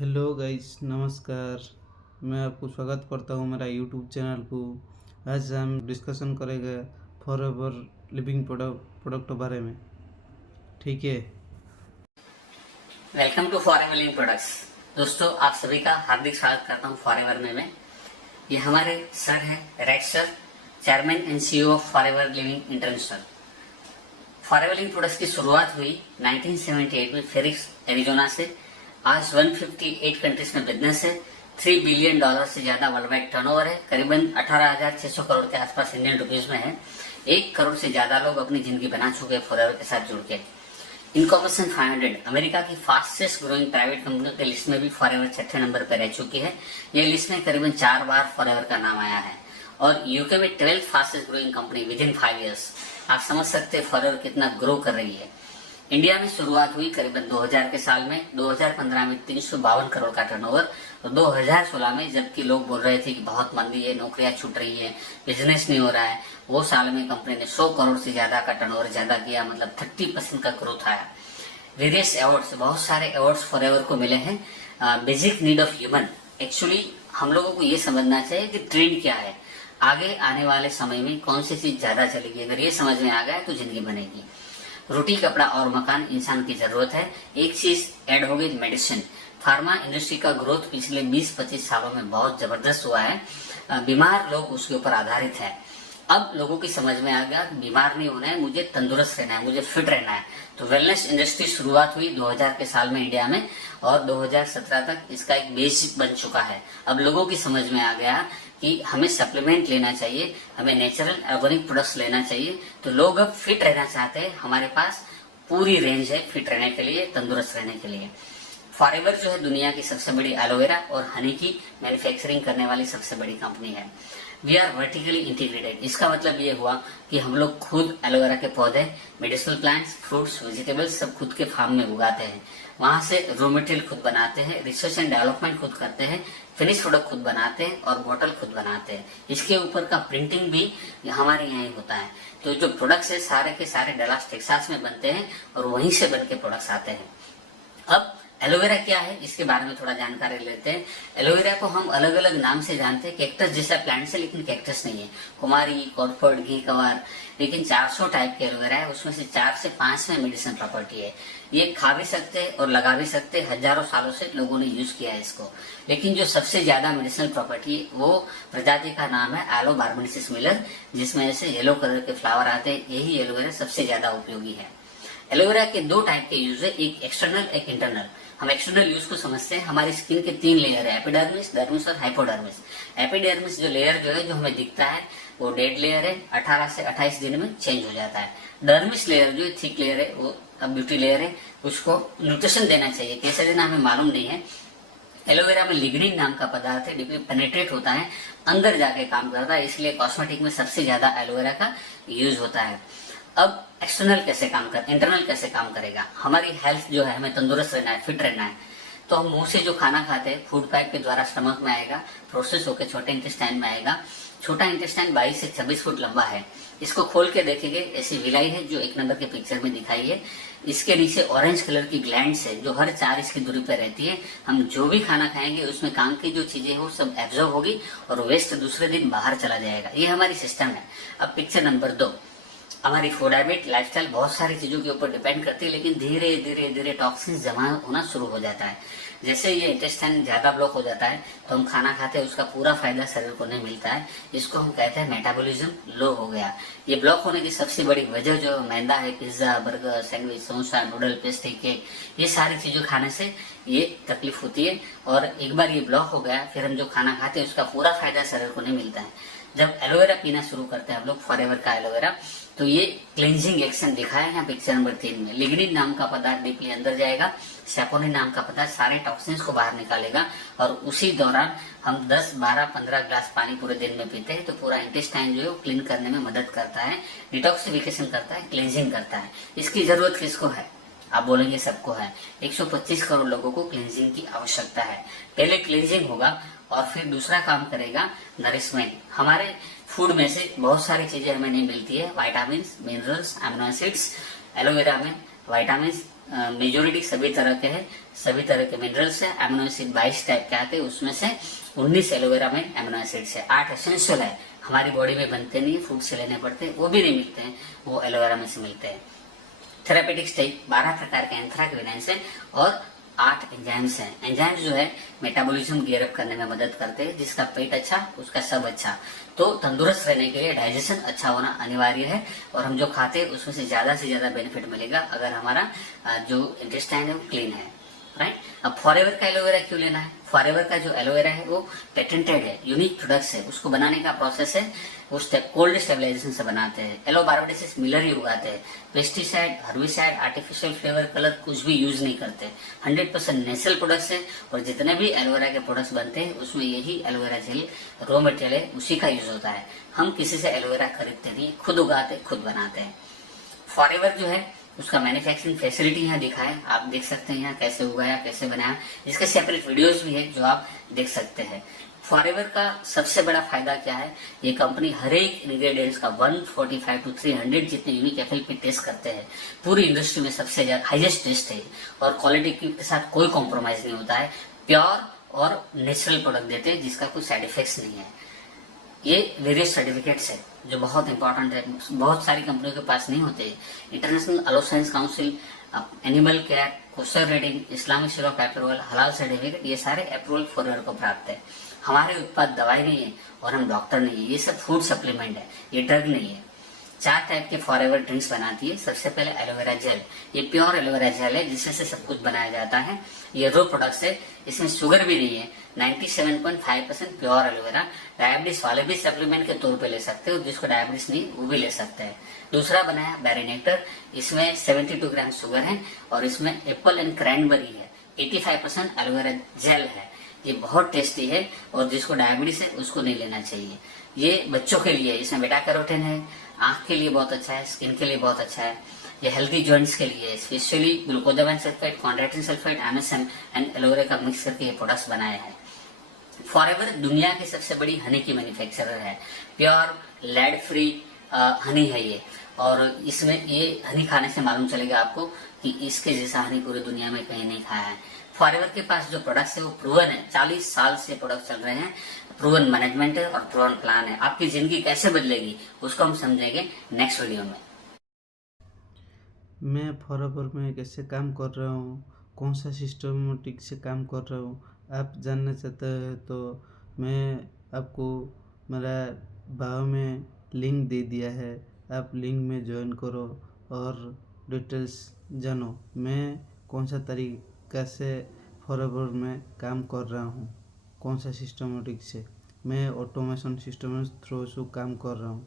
Hello guys, नमस्कार। मैं आपको स्वागत करता हूँ मेरा यूट्यूब चैनल को। आज हम डिस्कशन करेंगे फॉरएवर लिविंग प्रोडक्ट बारे में। ठीक है। Welcome to Forever Living Products. दोस्तों, आप सभी का हार्दिक स्वागत करता हूं फॉरएवर में। ये हमारे सर हैं red sir, chairman and CEO of forever living international. Forever Living products की शुरुआत हुई 1978 में फेनिक्स एरिजोना से। आज 158 कंट्रीज में बिजनेस है। $3 बिलियन से ज्यादा वर्ल्ड वाइड टर्नओवर है। करीबन 18,600 करोड़ के आसपास इंडियन रुपीज में है। 1 करोड़ से ज्यादा लोग अपनी जिंदगी बना चुके हैं फॉरएवर के साथ जुड़ के। इनकॉर्पोरेशन 500 अमेरिका की फास्टेस्ट ग्रोइंग प्राइवेट कंपनियों के लिस्ट में भी फॉरएवर छठे नंबर पर रह चुकी है। ये लिस्ट में करीबन 4 बार फॉरएवर का नाम आया है। और यूके में 12th fastest growing company with in 5 years. आप समझ सकते हैं फॉरएवर कितना ग्रो कर रही है। इंडिया में शुरुआत हुई करीबन 2000 के साल में। 2015 में 352 करोड़ का टर्नओवर और 2016 में जबकि लोग बोल रहे थे कि बहुत मंदी है, नौकरियां छूट रही है, बिजनेस नहीं हो रहा है, वो साल में कंपनी ने 100 करोड़ से ज्यादा का टर्नओवर ज्यादा किया, मतलब 30% का ग्रोथ आया। वेरियस अवार्ड्स, बहुत सारे अवार्ड्स फॉरएवर को मिले हैं। Basic need of human. Actually हम लोगों को ये समझना चाहिए कि ट्रेंड क्या है, आगे आने वाले समय में कौन सी चीज ज्यादा चलेगी। अगर ये समझ में आ गया तो जिंदगी बनेगी। रोटी, कपड़ा और मकान इंसान की जरूरत है। एक चीज ऐड हो गई, मेडिसिन। फार्मा इंडस्ट्री का ग्रोथ पिछले 20-25 सालों में बहुत जबरदस्त हुआ है। बीमार लोग उसके ऊपर आधारित है। अब लोगों की समझ में आ गया बीमार नहीं होना है, मुझे तंदुरुस्त रहना है, मुझे फिट रहना है। तो वेलनेस इंडस्ट्री शुरुआत हुई 2000 के साल में इंडिया में और 2017 तक इसका एक बेस बन चुका है। अब लोगों की समझ में आ गया कि हमें सप्लीमेंट लेना चाहिए, हमें नेचुरल ऑर्गेनिक प्रोडक्ट्स लेना चाहिए। तो लोग अब फिट रहना चाहते हैं। हमारे पास पूरी रेंज है फिट रहने के लिए, तंदुरुस्त रहने के लिए। फॉरएवर जो है दुनिया की सबसे बड़ी एलोवेरा और हनी की मैन्युफैक्चरिंग करने वाली सबसे बड़ी कंपनी है। We are vertically integrated. इसका मतलब ये हुआ कि हम लोग खुद एलोवेरा के पौधे, मेडिसिनल प्लांट्स, फ्रूट्स, वेजिटेबल्स सब खुद के फार्म में उगाते हैं। वहां से रॉ मटेरियल खुद बनाते हैं, रिसर्च एंड डेवलपमेंट खुद करते हैं, फिनिश प्रोडक्ट खुद बनाते हैं और बोतल खुद बनाते हैं। इसके ऊपर का प्रिंटिंग भी हमारे यहाँ ही होता है। तो जो प्रोडक्ट्स है सारे के सारे डलास टेक्सास में बनते हैं और वहीं से बन के प्रोडक्ट्स आते हैं। अब एलोवेरा क्या है इसके बारे में थोड़ा जानकारी लेते हैं। एलोवेरा को हम अलग अलग नाम से जानते हैं। कैक्टस जैसा प्लांट है लेकिन कैक्टस नहीं है। कुमारी, कॉर्फर्ड, घी कवर, लेकिन 400 टाइप के एलोवेरा है। उसमें से 4 से 5 में मेडिसिन प्रॉपर्टी है। ये खा भी सकते हैं और लगा भी सकते हैं। हजारों सालों से लोगों ने यूज किया है इसको। लेकिन जो सबसे ज्यादा मेडिसिनल प्रॉपर्टी है वो प्रजाति का नाम है एलो बार्बेनेसिस मिलर, जिसमें ऐसे येलो कलर के फ्लावर आते हैं। यही एलोवेरा सबसे ज्यादा उपयोगी है। एलोवेरा के 2 टाइप के यूज है, एक एक्सटर्नल एक इंटरनल। हम एक्सटर्नल यूज को समझते हैं। हमारी स्किन के 3 लेयर है, एपिडर्मिस, डर्मिस और हाइपोडर्मिस। एपिडर्मिस जो लेयर जो है जो हमें दिखता है वो डेड लेयर है, 18 से 28 दिन में चेंज हो जाता है। डर्मिस लेयर जो थिक लेयर है वो ब्यूटी लेयर है, उसको न्यूट्रिशन देना चाहिए। कैसे देना हमें मालूम नहीं है। एलोवेरा में लिग्निन नाम का पदार्थ है, डिपली पेनेट्रेट होता है, अंदर जाके काम करता है, इसलिए कॉस्मेटिक में सबसे ज्यादा एलोवेरा का यूज होता है। अब एक्सटर्नल कैसे काम कर, इंटरनल कैसे काम करेगा। हमारी हेल्थ जो है, हमें तंदुरुस्त रहना है, फिट रहना है, तो हम मुंह से जो खाना खाते हैं फूड पाइप के द्वारा स्टमक में आएगा, प्रोसेस होकर छोटे इंटेस्टाइन में आएगा। छोटा इंटेस्टाइन 22 से 26 फुट लंबा है। इसको खोल के देखेंगे, ऐसी विलाई है जो 1 नंबर के पिक्चर में दिखाई है। इसके नीचे ऑरेंज कलर की ग्लैंड्स है जो हर 4 इंच की दूरी पर रहती है। हम जो भी खाना खाएंगे उसमें काम की जो चीजें हो सब एब्जॉर्ब होगी और वेस्ट दूसरे दिन बाहर चला जाएगा। ये हमारी सिस्टम है। अब पिक्चर नंबर 2, हमारी फूड हैबिट, लाइफस्टाइल बहुत सारी चीजों के ऊपर डिपेंड करती है, लेकिन धीरे धीरे धीरे टॉक्सिन्स जमा होना शुरू हो जाता है। जैसे ये इंटेस्टाइन ज्यादा ब्लॉक हो जाता है तो हम खाना खाते हैं, उसका पूरा फायदा शरीर को नहीं मिलता है। इसको हम कहते हैं मेटाबॉलिज्म लो हो गया। ये ब्लॉक होने की सबसे बड़ी वजह जो मैदा है, pizza, burger, sandwich, samosa, noodle, pastry, cake, ये सारी चीजों खाने से ये तकलीफ होती है। और एक बार ये ब्लॉक हो गया फिर हम जो खाना खाते हैं उसका पूरा फायदा शरीर को नहीं मिलता है। जब एलोवेरा पीना शुरू करते हैं हम लोग, फॉरएवर का एलोवेरा, तो ये क्लेंजिंग एक्शन दिखाया है यहाँ पिक्चर नंबर 3 में। लिग्निन नाम का पदार्थ डीपली अंदर जाएगा, सैपोनिन नाम का पदार्थ सारे टॉक्सिन्स को बाहर निकालेगा और उसी दौरान हम 10, 12, 15 ग्लास पानी पूरे दिन में पीते हैं तो पूरा इंटेस्टाइन जो है वो क्लीन करने में मदद करता है, डिटॉक्सिफिकेशन करता है, क्लेंजिंग करता है। इसकी जरूरत किसको है? आप बोलेंगे सबको है। 125 करोड़ लोगों को क्लींजिंग की आवश्यकता है। पहले क्लींजिंग होगा और फिर दूसरा काम करेगा नरिशमेंट। हमारे फूड में से बहुत सारी चीजें हमें नहीं मिलती है, vitamin, minerals, amino acids. Aloe vera में विटामिन, मेजोरिटी सभी तरह के हैं, सभी तरह के मिनरल्स है। एमिनो एसिड 22 टाइप के आते हैं, उसमें से 19 एलोवेरा में एमिनो एसिड्स है। 8 एसेंशियल है, हमारी बॉडी में बनते नहीं है, फ्रूट से लेने पड़ते हैं, वो भी नहीं मिलते हैं, वो एलोवेरा में से मिलते हैं। थेरापेटिक स्टेज 12 प्रकार के एंथ्राक्विनोइड्स हैं और 8 एंजाइम्स हैं। एंजाइम्स जो है मेटाबॉलिज्म गियर अप करने में मदद करते हैं, जिसका पेट अच्छा उसका सब अच्छा। तो तंदुरुस्त रहने के लिए डाइजेशन अच्छा होना अनिवार्य है, और हम जो खाते हैं उसमें से ज्यादा बेनिफिट मिलेगा अगर हमारा जो इंटेस्टाइन है वो क्लीन है, राइट। अब फॉरएवर का एलोवेरा क्यों लेना है? फॉरएवर का जो एलोवेरा है वो पेटेंटेड है, यूनिक प्रोडक्ट्स है। उसको बनाने का प्रोसेस है वो कोल्ड स्टेबलाइजेशन से बनाते हैं। एलोबार्बाडेसिस मिलर ही उगाते हैं। Pesticide, herbicide, artificial flavour, colour कुछ भी यूज नहीं करते। 100% नेचुरल प्रोडक्ट्स है, और जितने भी एलोवेरा के प्रोडक्ट्स बनते हैं उसमें यही एलोवेरा जेल रॉ मटेरियल है, उसी का यूज होता है। हम किसी से एलोवेरा खरीदते नहीं, खुद उगाते खुद बनाते हैं। फॉरएवर जो है उसका मैन्युफैक्चरिंग फैसिलिटी यहाँ दिखा है, आप देख सकते हैं यहाँ कैसे उगाया कैसे बनाया, जिसके सेपरेट वीडियोस भी है जो आप देख सकते हैं। फॉरएवर का सबसे बड़ा फायदा क्या है, ये कंपनी हर एक इंग्रेडिएंट्स का 145 to 300 जितने यूनिक एफएलपी टेस्ट करते हैं। पूरी इंडस्ट्री में सबसे ज्यादा हाईएस्ट टेस्ट है, और क्वालिटी के साथ कोई कॉम्प्रोमाइज नहीं होता है। प्योर और नेचुरल प्रोडक्ट देते हैं जिसका कोई साइड इफेक्ट्स नहीं है। ये वेरियस सर्टिफिकेट्स है जो बहुत इंपॉर्टेंट है, बहुत सारी कंपनियों के पास नहीं होते। International Aloe Science Council, animal care, kosher rating, Islamic seal of approval, halal certificate, ये सारे अप्रूवल फॉरएवर को प्राप्त है। हमारे उत्पाद दवाई नहीं है और हम डॉक्टर नहीं है, ये सब फूड सप्लीमेंट है, ये ड्रग नहीं है। 4 टाइप के फॉरएवर ड्रिंक्स बनाती है। सबसे पहले एलोवेरा जेल, ये प्योर एलोवेरा जेल है जिसमें से सब कुछ बनाया जाता है। ये रो प्रोडक्ट्स है, इसमें शुगर भी नहीं है, 97.5% प्योर एलोवेरा। डायबिटीज वाले भी सप्लीमेंट के तौर पे ले सकते हो, जिसको डायबिटीज नहीं वो भी ले सकते हैं। दूसरा बनाया बेरीनेक्टर, इसमें 72 ग्राम शुगर है, और इसमें एप्पल एंड क्रैनबेरी है। 85% एलोवेरा जेल है, ये बहुत टेस्टी है, और जिसको डायबिटीज है उसको नहीं लेना चाहिए। ये बच्चों के लिए, इसमें बेटा कैरोटीन है, आंख के लिए बहुत अच्छा है, स्किन के लिए बहुत अच्छा है। ये हेल्दी जॉइंट्स के लिए, specially glucosamine sulphate, chondroitin sulphate, MSM and aloe vera का मिक्स करके ये प्रोडक्ट्स बनाए हैं। फॉरएवर दुनिया की सबसे बड़ी हनी की मैन्युफैक्चरर है। प्योर लेड फ्री हनी है ये, और इसमें ये हनी खाने से मालूम चलेगा आपको कि इसके जैसा हनी पूरी दुनिया में कहीं नहीं खाया है। फॉरएवर के पास जो प्रोडक्ट्स है वो प्रूवन है, 40 साल से प्रोडक्ट चल रहे हैं। प्रूवन मैनेजमेंट है और प्रूवन प्लान है। आपकी जिंदगी कैसे बदलेगी उसको हम समझेंगे नेक्स्ट वीडियो में। मैं फॉरएवर में कैसे काम कर रहा हूँ, कौन सा सिस्टमेटिक से काम कर रहा हूँ, आप जानना चाहते हैं तो मैं आपको मेरा बायो में लिंक दे दिया है, आप लिंक में ज्वाइन करो और डिटेल्स जानो मैं कौन सा तरीका से फॉरएवर में काम कर रहा हूँ, कौन सा सिस्टमेटिक से। मैं ऑटोमेशन सिस्टम थ्रू से काम कर रहा हूँ।